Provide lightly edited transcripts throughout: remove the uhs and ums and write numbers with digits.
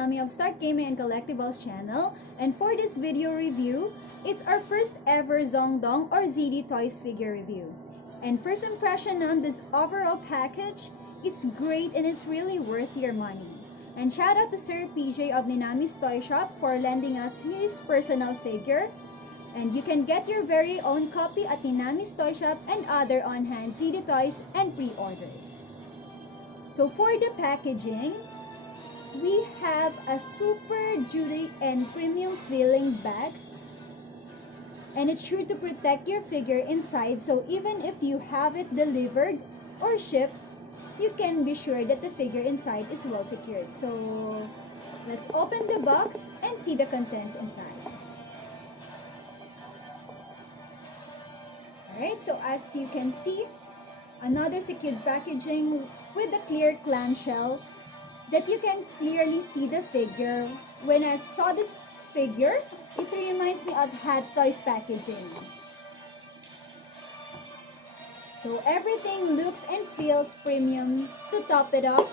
Nami of Start Gaming and Collectibles channel, and for this video review, it's our first ever Zhongdong or ZD Toys figure review. And first impression on this overall package, it's great and it's really worth your money. And shout out to Sir PJ of Ninami's Toy Shop for lending us his personal figure. And you can get your very own copy at Ninami's Toy Shop and other on-hand ZD Toys and pre-orders. So for the packaging, we have a super jewelry and premium feeling bags. And it's sure to protect your figure inside, so even if you have it delivered or shipped, you can be sure that the figure inside is well secured. So let's open the box and see the contents inside. Alright, so as you can see, another secured packaging with a clear clamshell that you can clearly see the figure. When I saw this figure, it reminds me of Hot Toys packaging. So everything looks and feels premium. To top it up,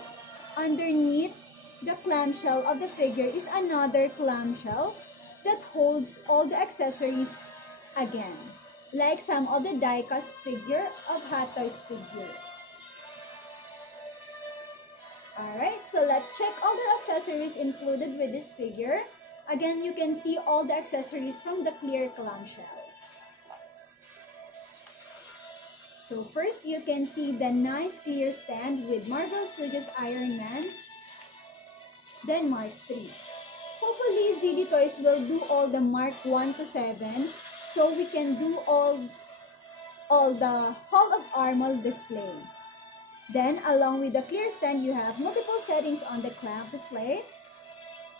underneath the clamshell of the figure is another clamshell that holds all the accessories again, like some of the die-cast figure of Hot Toys figure. Alright, so let's check all the accessories included with this figure. Again, you can see all the accessories from the clear clamshell. So first, you can see the nice clear stand with Marvel Studios Iron Man, then Mark 3. Hopefully, ZD Toys will do all the Mark 1 to 7, so we can do all the Hall of Armor display. Then, along with the clear stand, you have multiple settings on the clamp display.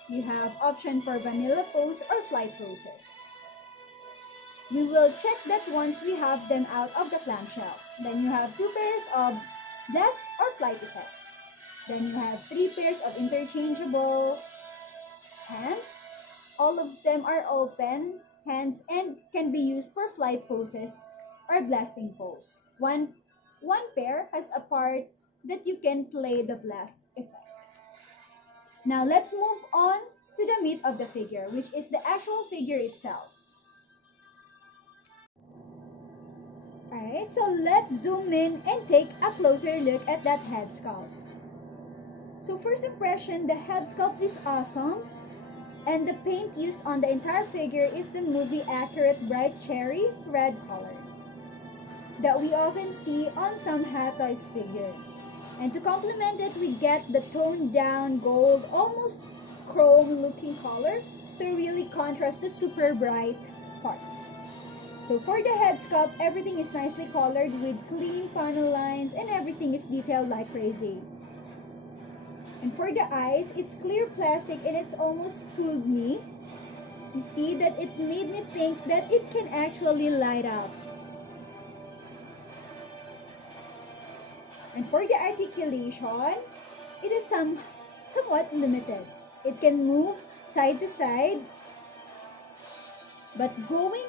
You have option for vanilla pose or flight poses. We will check that once we have them out of the clamshell. Then you have 2 pairs of blast or flight effects. Then you have 3 pairs of interchangeable hands. All of them are open hands and can be used for flight poses or blasting pose. One pair has a part that you can play the blast effect. Now let's move on to the meat of the figure, which is the actual figure itself. Alright, so let's zoom in and take a closer look at that head sculpt. So first impression, the head sculpt is awesome. And the paint used on the entire figure is the movie accurate bright cherry red color that we often see on some Hot Toys figure. And to complement it, we get the toned down gold, almost chrome looking color to really contrast the super bright parts. So for the head sculpt, everything is nicely colored with clean panel lines and everything is detailed like crazy. And for the eyes, it's clear plastic and it's almost fooled me. You see that it made me think that it can actually light up. And for the articulation, it is somewhat limited. It can move side to side, but going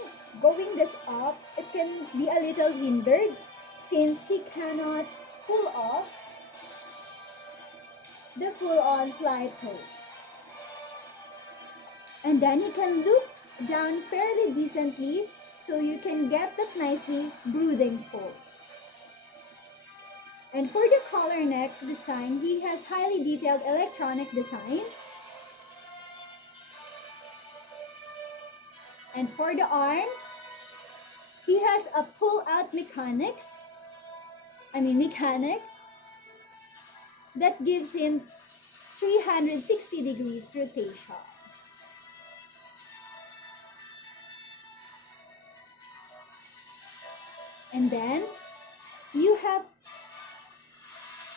this up, it can be a little hindered since he cannot pull off the full-on flight pose. And then he can loop down fairly decently so you can get that nicely brooding pose. And for the collar neck design, he has highly detailed electronic design. And for the arms, he has a pull-out mechanic that gives him 360 degrees rotation. And then you have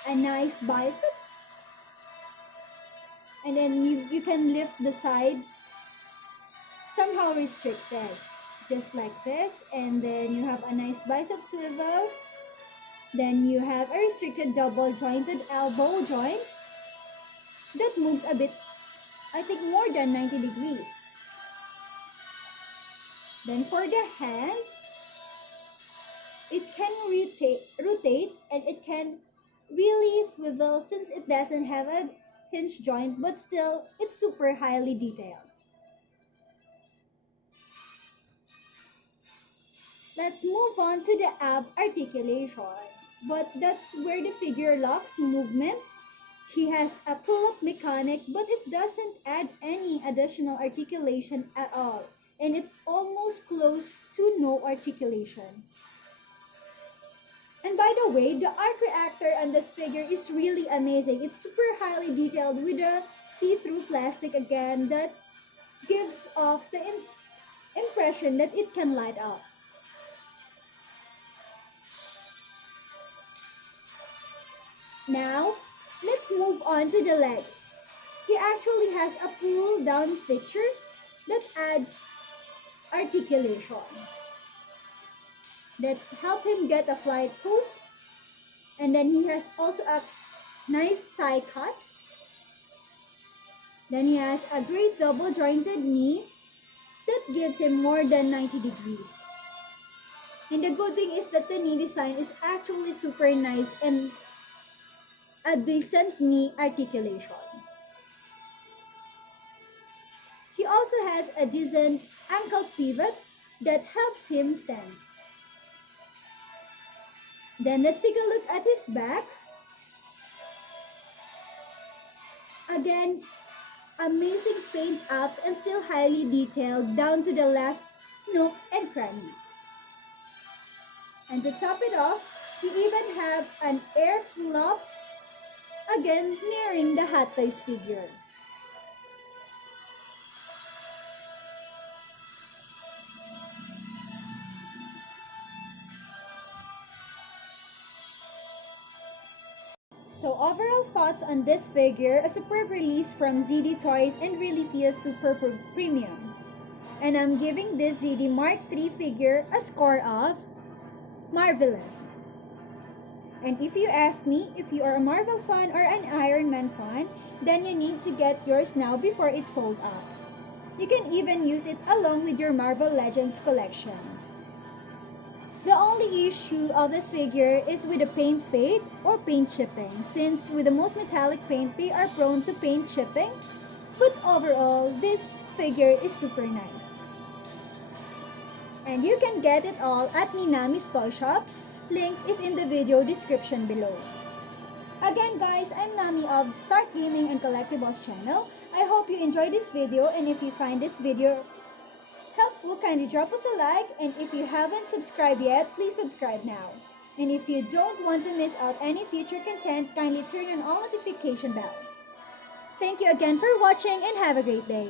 a nice bicep, and then you can lift the side somehow restricted, just like this, and then you have a nice bicep swivel. Then you have a restricted double jointed elbow joint that moves a bit, I think more than 90 degrees. Then for the hands, it can rotate and it can really swivel since it doesn't have a hinge joint, but still, it's super highly detailed. Let's move on to the ab articulation. But that's where the figure locks movement. He has a pull-up mechanic, but it doesn't add any additional articulation at all. And it's almost close to no articulation. And by the way, the arc reactor on this figure is really amazing. It's super highly detailed with a see-through plastic again that gives off the impression that it can light up. Now, let's move on to the legs. He actually has a pull-down feature that adds articulation that help him get a flight pose. And then he has also a nice thigh cut. Then he has a great double jointed knee that gives him more than 90 degrees. And the good thing is that the knee design is actually super nice and a decent knee articulation. He also has a decent ankle pivot that helps him stand. Then let's take a look at his back. Again, amazing paint apps and still highly detailed down to the last nook and cranny. And to top it off, he even have an air flops, again mirroring the Hot Toys figure. So overall thoughts on this figure, a superb release from ZD Toys and really feels super premium. And I'm giving this ZD Mark III figure a score of marvelous. And if you ask me, if you are a Marvel fan or an Iron Man fan, then you need to get yours now before it's sold out. You can even use it along with your Marvel Legends collection. The only issue of this figure is with the paint fade or paint chipping, since with the most metallic paint, they are prone to paint chipping. But overall, this figure is super nice. And you can get it all at Minami's Toy Shop. Link is in the video description below. Again guys, I'm Nami of Start Gaming and Collectibles channel. I hope you enjoyed this video, and if you find this video helpful, kindly drop us a like, and if you haven't subscribed yet, please subscribe now. And if you don't want to miss out any future content, kindly turn on all notification bell. Thank you again for watching and have a great day.